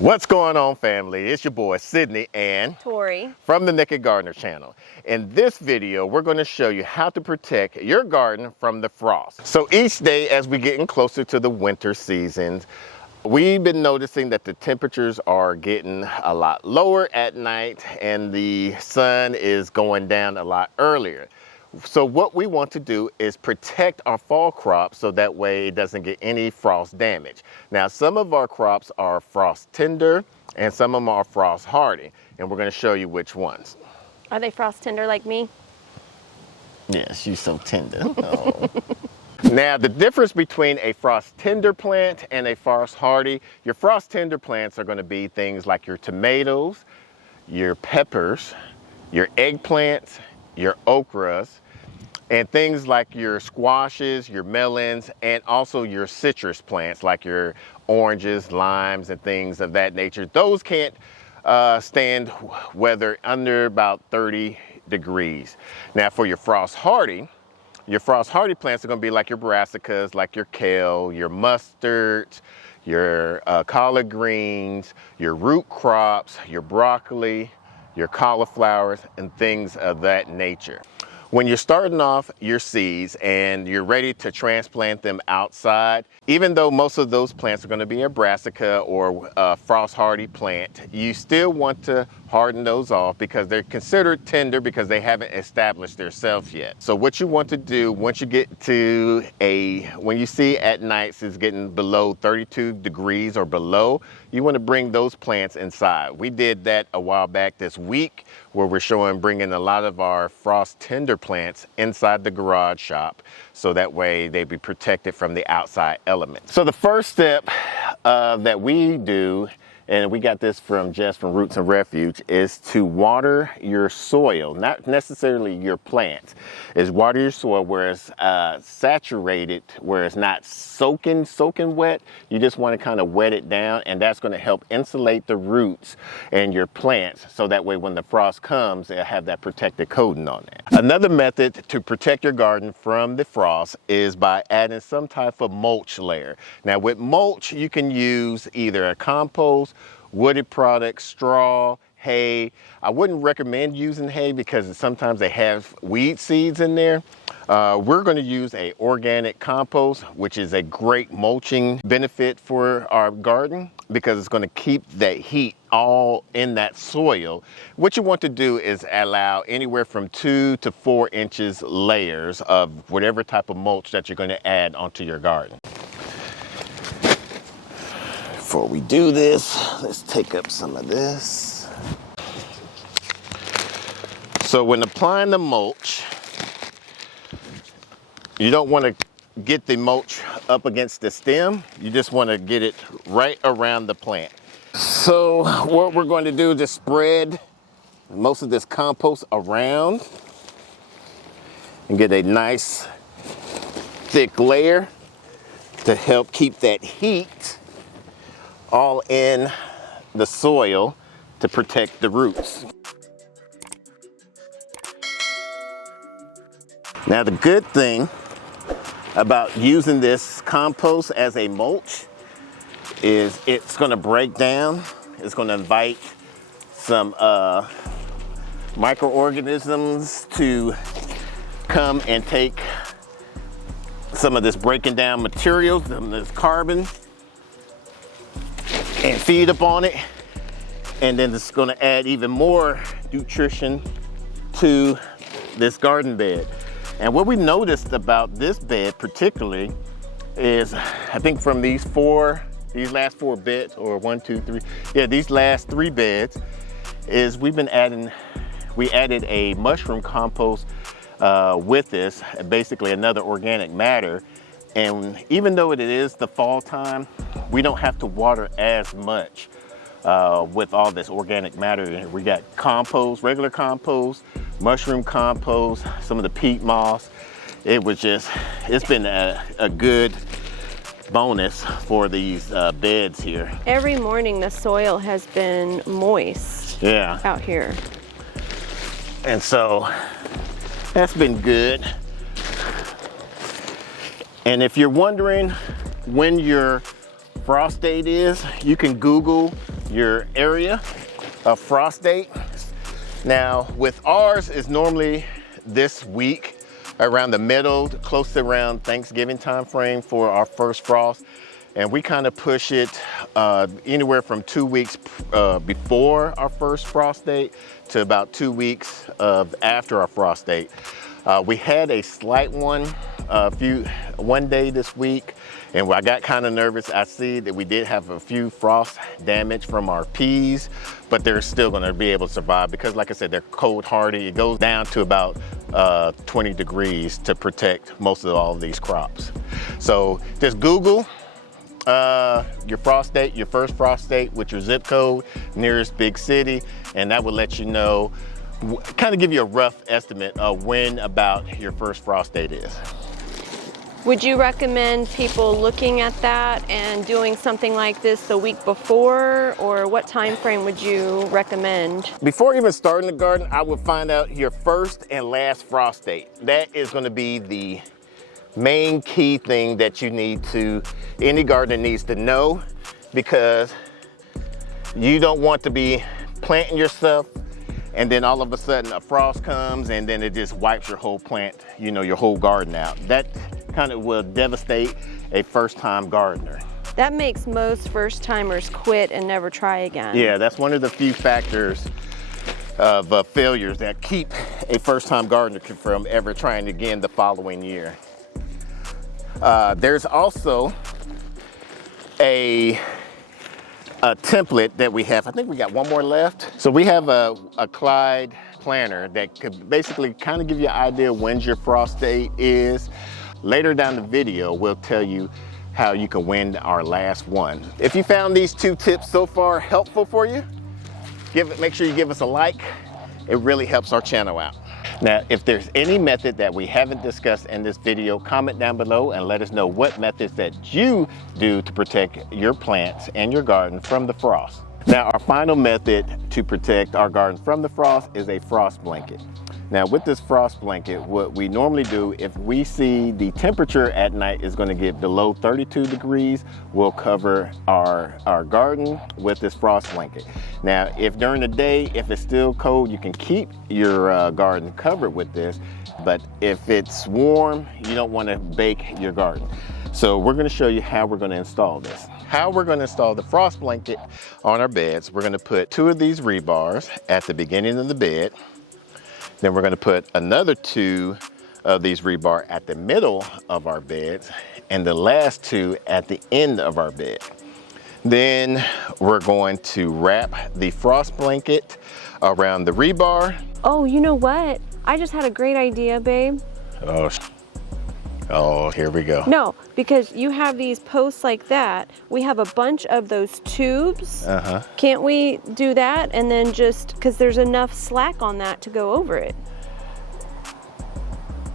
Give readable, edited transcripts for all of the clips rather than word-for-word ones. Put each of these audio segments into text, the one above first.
What's going on, family? It's your boy Sydney and Tori from the Naked Gardener channel. In this video, we're going to show you how to protect your garden from the frost. So each day as we getting closer to the winter seasons, we've been noticing that the temperatures are getting a lot lower at night and the sun is going down a lot earlier. So what we want to do is protect our fall crops so that way it doesn't get any frost damage. Now, some of our crops are frost tender and some of them are frost hardy, and we're going to show you which ones. Are they frost tender like me? Yes, you're so tender. Oh. Now, the difference between a frost tender plant and a frost hardy, your frost tender plants are going to be things like your tomatoes, your peppers, your eggplants, your okras, and things like your squashes, your melons, and also your citrus plants like your oranges, limes, and things of that nature. Those can't stand weather under about 30 degrees. Now for your frost hardy plants are going to be like your brassicas, like your kale, your mustard, your collard greens, your root crops, your broccoli, your cauliflowers, and things of that nature. When you're starting off your seeds and you're ready to transplant them outside, even though most of those plants are going to be a brassica or a frost hardy plant, you still want to harden those off because they're considered tender because they haven't established themselves yet. So what you want to do once you get to when you see at nights it's getting below 32 degrees or below, you want to bring those plants inside. We did that a while back this week where we're showing bringing a lot of our frost tender plants inside the garage shop so that way they be protected from the outside elements. So the first step that we do, and we got this from Jess from Roots and Refuge, is to water your soil, not necessarily your plants. Is water your soil where it's saturated, where it's not soaking wet. You just want to kind of wet it down, and that's going to help insulate the roots and your plants so that way when the frost comes, they'll have that protective coating on there. Another method to protect your garden from the frost is by adding some type of mulch layer. Now with mulch, you can use either a compost, wooded products, straw, hay. I wouldn't recommend using hay because sometimes they have weed seeds in there. We're going to use a organic compost, which is a great mulching benefit for our garden because it's going to keep that heat all in that soil. What you want to do is allow anywhere from 2 to 4 inches layers of whatever type of mulch that you're going to add onto your garden. Before we do this, let's take up some of this. So when applying the mulch, you don't want to get the mulch up against the stem. You just want to get it right around the plant. So what we're going to do is just spread most of this compost around and get a nice thick layer to help keep that heat all in the soil to protect the roots. Now the good thing about using this compost as a mulch is it's going to break down. It's going to invite some microorganisms to come and take some of this breaking down material, some of this carbon, and feed up on it, and then it's going to add even more nutrition to this garden bed. And what we noticed about this bed particularly is, I think from these last 4 beds, or 1, 2, 3, yeah, these last 3 beds, is we added a mushroom compost with this, basically another organic matter. And even though it is the fall time, we don't have to water as much with all this organic matter. We got compost, regular compost, mushroom compost, some of the peat moss. It's been a good bonus for these beds here. Every morning the soil has been moist out here. And so that's been good. And if you're wondering when your frost date is, you can Google your area of frost date. Now with ours is normally this week, around the middle, close to around Thanksgiving time frame for our first frost. And we kind of push it anywhere from 2 weeks before our first frost date to about 2 weeks after our frost date. We had a slight one one day this week, and I got kind of nervous. I see that we did have a few frost damage from our peas, but they're still going to be able to survive because, like I said, they're cold hardy. It goes down to about 20 degrees to protect most of all of these crops. So just Google your frost date, your first frost date with your zip code, nearest big city, and that will let you know, kind of give you a rough estimate of when about your first frost date is. Would you recommend people looking at that and doing something like this the week before, or what time frame would you recommend? Before even starting the garden, I would find out your first and last frost date. That is going to be the main key thing that any gardener needs to know, because you don't want to be planting your stuff and then all of a sudden a frost comes and then it just wipes your whole plant, your whole garden out. That kind of will devastate a first-time gardener. That makes most first-timers quit and never try again. Yeah, that's one of the few factors of failures that keep a first-time gardener from ever trying again the following year. There's also a template that we have. I think we got one more left. So we have a Clyde planner that could basically kind of give you an idea when your frost date is. Later down the video, we'll tell you how you can win our last one. If you found these 2 tips so far helpful for you, make sure you give us a like. It really helps our channel out. Now, if there's any method that we haven't discussed in this video, comment down below and let us know what methods that you do to protect your plants and your garden from the frost. Now, our final method to protect our garden from the frost is a frost blanket. Now, with this frost blanket, what we normally do, if we see the temperature at night is going to get below 32 degrees, we'll cover our garden with this frost blanket. Now, if during the day, if it's still cold, you can keep your garden covered with this. But if it's warm, you don't want to bake your garden. So we're going to show you how we're going to install this. How we're going to install the frost blanket on our beds, we're going to put 2 of these rebars at the beginning of the bed. Then we're going to put another 2 of these rebar at the middle of our beds, and the last 2 at the end of our bed. Then we're going to wrap the frost blanket around the rebar. Oh, you know what? I just had a great idea, babe. Oh, here we go. No, because you have these posts like that. We have a bunch of those tubes. Can't we do that? And then just, because there's enough slack on that to go over it.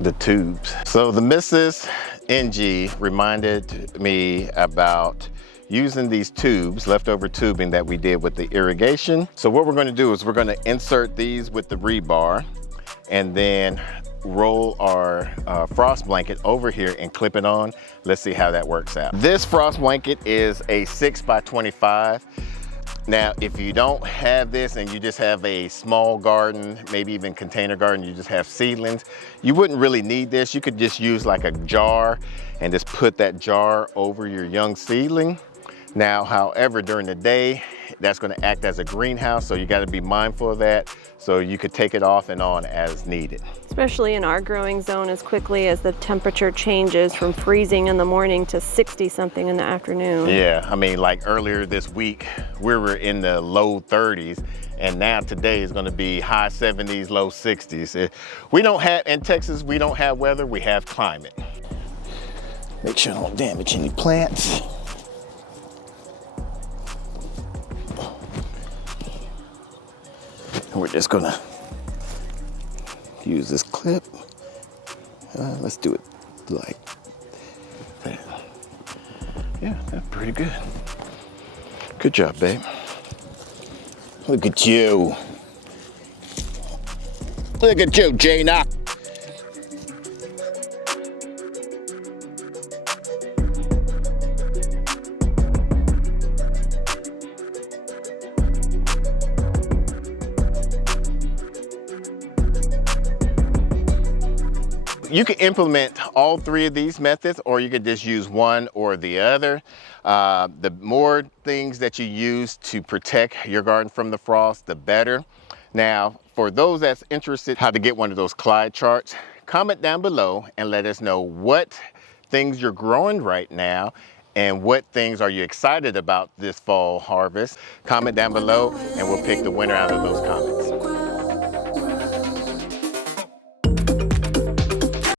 The tubes. So the Mrs. NG reminded me about using these tubes, leftover tubing that we did with the irrigation. So what we're going to do is we're going to insert these with the rebar and then roll our frost blanket over here and clip it on. Let's see how that works out. This frost blanket is a 6 by 25. Now, if you don't have this and you just have a small garden, maybe even container garden, you just have seedlings, you wouldn't really need this. You could just use like a jar and just put that jar over your young seedling. Now, however, during the day, that's going to act as a greenhouse, so you got to be mindful of that. So you could take it off and on as needed. Especially in our growing zone, as quickly as the temperature changes from freezing in the morning to 60 something in the afternoon. Yeah, I mean, like earlier this week, we were in the low 30s, and now today is going to be high 70s, low 60s. We don't have, in Texas, we don't have weather, we have climate. Make sure I don't damage any plants. We're just gonna use this clip. Let's do it like that. Yeah, that's pretty good. Good job, babe. Look at you. Look at you, Jaina. You can implement all three of these methods, or you could just use one or the other. The more things that you use to protect your garden from the frost, the better. Now, for those that's interested how to get one of those Clyde charts, comment down below and let us know what things you're growing right now and what things are you excited about this fall harvest. Comment down below and we'll pick the winner out of those comments.